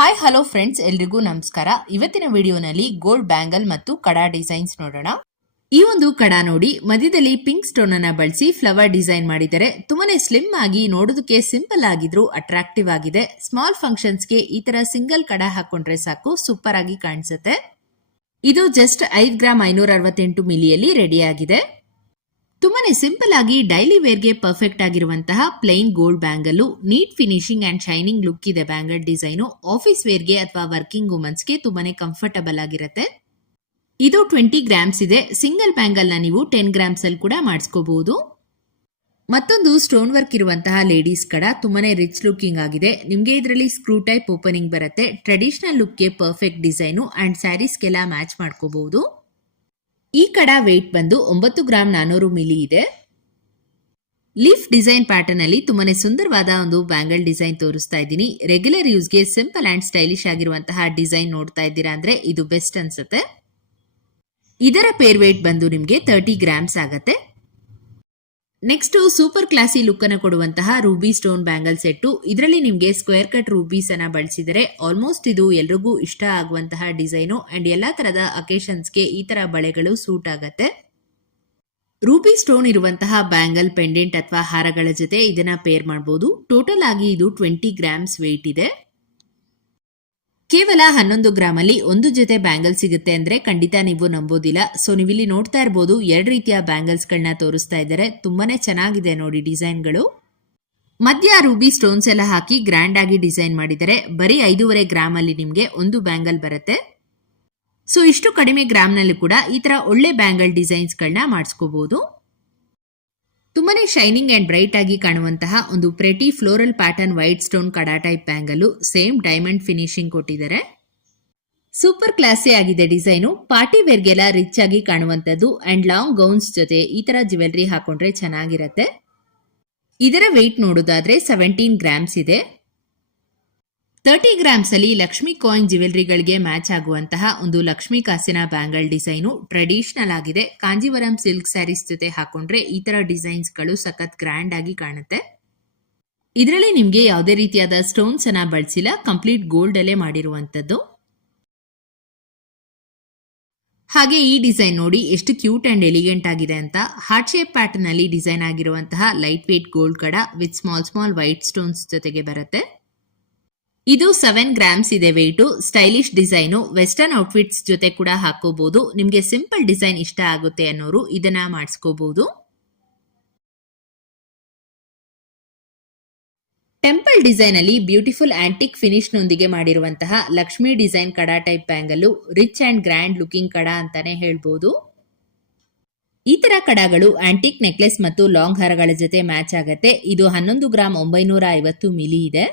Hi hello friends, ಎಲ್ರಿಗೂ ನಮಸ್ಕಾರ. ಇವತ್ತಿನ ವಿಡಿಯೋನಲ್ಲಿ ಗೋಲ್ಡ್ ಬ್ಯಾಂಗಲ್ ಮತ್ತು ಕಡಾ ಡಿಸೈನ್ಸ್ ನೋಡೋಣ. ಈ ಒಂದು ಕಡಾ ನೋಡಿ, ಮಧ್ಯದಲ್ಲಿ ಪಿಂಕ್ ಸ್ಟೋನ್ ಅನ್ನ ಬಳಸಿ ಫ್ಲವರ್ ಡಿಸೈನ್ ಮಾಡಿದರೆ ತುಂಬಾನೇ ಸ್ಲಿಮ್ ಆಗಿ ನೋಡೋದಕ್ಕೆ ಸಿಂಪಲ್ ಆಗಿದ್ರು ಅಟ್ರಾಕ್ಟಿವ್ ಆಗಿದೆ. ಸ್ಮಾಲ್ ಫಂಕ್ಷನ್ಸ್ಗೆ ಈ ತರ ಸಿಂಗಲ್ ಕಡಾ ಹಾಕೊಂಡ್ರೆ ಸಾಕು, ಸೂಪರ್ ಆಗಿ ಕಾಣಿಸುತ್ತೆ. ಇದು ಜಸ್ಟ್ 5 ಗ್ರಾಮ್ 568 ಮಿಲಿಯಲ್ಲಿ ರೆಡಿ ಆಗಿದೆ. ತುಂಬಾನೇ ಸಿಂಪಲ್ ಆಗಿ ಡೈಲಿ ವೇರ್ಗೆ ಪರ್ಫೆಕ್ಟ್ ಆಗಿರುವಂತಹ plain gold bangle, neat finishing and shining look ಇದೆ. ಬ್ಯಾಂಗಲ್ ಡಿಸೈನು ಆಫೀಸ್ ವೇರ್ಗೆ ಅಥವಾ ವರ್ಕಿಂಗ್ ವುಮೆನ್ಸ್ಗೆ ತುಂಬಾನೇ ಕಂಫರ್ಟಬಲ್ ಆಗಿರುತ್ತೆ. ಇದು 20 ಗ್ರಾಮ್ಸ್ ಇದೆ. ಸಿಂಗಲ್ ಬ್ಯಾಂಗಲ್ ನ ನೀವು 10 ಗ್ರಾಮ್ಸ್ ಅಲ್ಲಿ ಕೂಡ ಮಾಡಿಸ್ಕೋಬಹುದು. ಮತ್ತೊಂದು ಸ್ಟೋನ್ ವರ್ಕ್ ಇರುವಂತಹ ಲೇಡೀಸ್ ಕಡ ತುಂಬಾನೇ ರಿಚ್ ಲುಕಿಂಗ್ ಆಗಿದೆ. ನಿಮ್ಗೆ ಇದರಲ್ಲಿ ಸ್ಕ್ರೂ ಟೈಪ್ ಓಪನಿಂಗ್ ಬರುತ್ತೆ. ಟ್ರೆಡಿಷನಲ್ ಲುಕ್ಗೆ ಪರ್ಫೆಕ್ಟ್ ಡಿಸೈನು ಅಂಡ್ ಸ್ಯಾರೀಸ್ಗೆಲ್ಲ ಮ್ಯಾಚ್ ಮಾಡ್ಕೋಬಹುದು. ಈ ಕಡ ವೆಯ್ಟ್ ಬಂದು 9 ಗ್ರಾಮ್ 400 ಮಿಲಿ ಇದೆ. ಲೀಫ್ ಡಿಸೈನ್ ಪ್ಯಾಟರ್ನ್ ಅಲ್ಲಿ ತುಂಬಾನೇ ಸುಂದರವಾದ ಒಂದು ಬ್ಯಾಂಗಲ್ ಡಿಸೈನ್ ತೋರಿಸ್ತಾ ಇದ್ದೀನಿ. ರೆಗ್ಯುಲರ್ ಯೂಸ್ಗೆ ಸಿಂಪಲ್ ಅಂಡ್ ಸ್ಟೈಲಿಶ್ ಆಗಿರುವಂತಹ ಡಿಸೈನ್ ನೋಡ್ತಾ ಇದ್ದೀರಾ ಅಂದ್ರೆ ಇದು ಬೆಸ್ಟ್ ಅನ್ಸುತ್ತೆ. ಇದರ ಪೇರ್ ವೇಟ್ ಬಂದು ನಿಮ್ಗೆ 30 ಗ್ರಾಮ್ಸ್ ಆಗತ್ತೆ. ನೆಕ್ಸ್ಟ್ ಸೂಪರ್ ಕ್ಲಾಸಿ ಲುಕ್ ಅನ್ನು ಕೊಡುವಂತಹ ರೂಬಿ ಸ್ಟೋನ್ ಬ್ಯಾಂಗಲ್ ಸೆಟ್. ಇದರಲ್ಲಿ ನಿಮ್ಗೆ ಸ್ಕ್ವೇರ್ ಕಟ್ ರೂಬೀಸ್ ಅನ್ನ ಬಳಸಿದರೆ ಆಲ್ಮೋಸ್ಟ್ ಇದು ಎಲ್ರಿಗೂ ಇಷ್ಟ ಆಗುವಂತಹ ಡಿಸೈನು ಅಂಡ್ ಎಲ್ಲಾ ತರದ ಅಕೇಶನ್ಸ್ಗೆ ಈ ತರ ಬಳೆಗಳು ಸೂಟ್ ಆಗತ್ತೆ. ರೂಬಿ ಸ್ಟೋನ್ ಇರುವಂತಹ ಬ್ಯಾಂಗಲ್, ಪೆಂಡೆಂಟ್ ಅಥವಾ ಹಾರಗಳ ಜೊತೆ ಇದನ್ನ ಪೇರ್ ಮಾಡಬಹುದು. ಟೋಟಲ್ ಆಗಿ ಇದು 20 ಗ್ರಾಮ್ಸ್ ವೇಟ್ ಇದೆ. ಕೇವಲ 11 ಗ್ರಾಮ್ ಅಲ್ಲಿ ಒಂದು ಜೊತೆ ಬ್ಯಾಂಗಲ್ ಸಿಗುತ್ತೆ ಅಂದ್ರೆ ಖಂಡಿತ ನೀವು ನಂಬೋದಿಲ್ಲ. ಸೊ ನೀವಿಲ್ಲಿ ನೋಡ್ತಾ ಇರಬಹುದು, 2 ರೀತಿಯ ಬ್ಯಾಂಗಲ್ಸ್ ಗಳನ್ನ ತೋರಿಸ್ತಾ ಇದ್ದಾರೆ. ತುಂಬಾನೇ ಚೆನ್ನಾಗಿದೆ ನೋಡಿ ಡಿಸೈನ್ಗಳು. ಮಧ್ಯ ರೂಬಿ ಸ್ಟೋನ್ಸ್ ಎಲ್ಲ ಹಾಕಿ ಗ್ರ್ಯಾಂಡ್ ಆಗಿ ಡಿಸೈನ್ ಮಾಡಿದರೆ ಬರೀ 5.5 ಗ್ರಾಮ್ ಅಲ್ಲಿ ನಿಮ್ಗೆ ಒಂದು ಬ್ಯಾಂಗಲ್ ಬರುತ್ತೆ. ಸೊ ಇಷ್ಟು ಕಡಿಮೆ ಗ್ರಾಮ್ ನಲ್ಲಿ ಕೂಡ ಈ ತರ ಒಳ್ಳೆ ಬ್ಯಾಂಗಲ್ ಡಿಸೈನ್ಸ್ ಗಳನ್ನ ಮಾಡಿಸ್ಕೋಬಹುದು. ತುಂಬಾನೇ ಶೈನಿಂಗ್ ಅಂಡ್ ಬ್ರೈಟ್ ಆಗಿ ಕಾಣುವಂತಹ ಒಂದು pretty floral pattern white stone kada type bangle, same diamond finishing ಕೊಟ್ಟಿದ್ದಾರೆ. ಸೂಪರ್ ಕ್ಲಾಸಿ ಆಗಿದೆ ಡಿಸೈನು. ಪಾರ್ಟಿ ವೇರ್ಗೆಲ್ಲ ರಿಚ್ ಆಗಿ ಕಾಣುವಂತದ್ದು ಅಂಡ್ ಲಾಂಗ್ ಗೌನ್ಸ್ ಜೊತೆ ಈ ತರ ಜ್ಯುವೆಲರಿ ಹಾಕೊಂಡ್ರೆ ಚೆನ್ನಾಗಿರತ್ತೆ. ಇದರ ವೆಯ್ಟ್ ನೋಡೋದಾದ್ರೆ 17 ಗ್ರಾಮ್ಸ್ ಇದೆ. 30 ಗ್ರಾಮ್ಸ್ ಅಲ್ಲಿ ಲಕ್ಷ್ಮಿ ಕಾಯಿನ್ ಜ್ಯುವೆಲರಿಗಳಿಗೆ ಮ್ಯಾಚ್ ಆಗುವಂತಹ ಒಂದು ಲಕ್ಷ್ಮಿ ಕಾಸಿನ ಬ್ಯಾಂಗಲ್ ಡಿಸೈನು ಟ್ರೆಡಿಷನಲ್ ಆಗಿದೆ. ಕಾಂಜೀವರಂ ಸಿಲ್ಕ್ ಸ್ಯಾರೀಸ್ ಜೊತೆ ಹಾಕೊಂಡ್ರೆ ಈ ತರ ಡಿಸೈನ್ಸ್ ಗಳು ಸಖತ್ ಗ್ರ್ಯಾಂಡ್ ಆಗಿ ಕಾಣುತ್ತೆ. ಇದರಲ್ಲಿ ನಿಮ್ಗೆ ಯಾವುದೇ ರೀತಿಯಾದ ಸ್ಟೋನ್ಸ್ ಅನ್ನ ಬಳಸಿಲ್ಲ, ಕಂಪ್ಲೀಟ್ ಗೋಲ್ಡ್ ಅಲ್ಲೇ ಮಾಡಿರುವಂತದ್ದು. ಹಾಗೆ ಈ ಡಿಸೈನ್ ನೋಡಿ ಎಷ್ಟು ಕ್ಯೂಟ್ ಅಂಡ್ ಎಲಿಗೆಂಟ್ ಆಗಿದೆ ಅಂತ. ಹಾರ್ಟ್ ಶೇಪ್ ಪ್ಯಾಟರ್ನ್ ಅಲ್ಲಿ ಡಿಸೈನ್ ಆಗಿರುವಂತಹ ಲೈಟ್ ವೇಟ್ ಗೋಲ್ಡ್ ಕಡ ವಿತ್ ಸ್ಮಾಲ್ ವೈಟ್ ಸ್ಟೋನ್ಸ್ ಜೊತೆಗೆ ಬರುತ್ತೆ. ಇದು 7 ಗ್ರಾಮ್ಸ್ ಇದೆ weight. Stylish design, western outfits ಜೊತೆ ಕೂಡ ಹಾಕೋಬಹುದು. ನಿಮ್ಗೆ ಸಿಂಪಲ್ ಡಿಸೈನ್ ಇಷ್ಟ ಆಗುತ್ತೆ ಅನ್ನೋರು ಇದನ್ನ ಮಾಡಿಸ್ಕೋಬಹುದು. ಟೆಂಪಲ್ ಡಿಸೈನ್ ಅಲ್ಲಿ ಬ್ಯೂಟಿಫುಲ್ ಆಂಟಿಕ್ ಫಿನಿಶ್ ನೊಂದಿಗೆ ಮಾಡಿರುವಂತಹ ಲಕ್ಷ್ಮಿ ಡಿಸೈನ್ ಕಡಾ type bangle, rich and grand looking ಕಡಾ ಅಂತಾನೆ ಹೇಳ್ಬಹುದು. ಈ ತರ ಕಡಾಗಳು ಆಂಟಿಕ್ ನೆಕ್ಲೆಸ್ ಮತ್ತು ಲಾಂಗ್ ಹಾರಗಳ ಜೊತೆ ಮ್ಯಾಚ್ ಆಗತ್ತೆ. ಇದು 11 ಗ್ರಾಮ್ 950 ಮಿಲಿ ಇದೆ.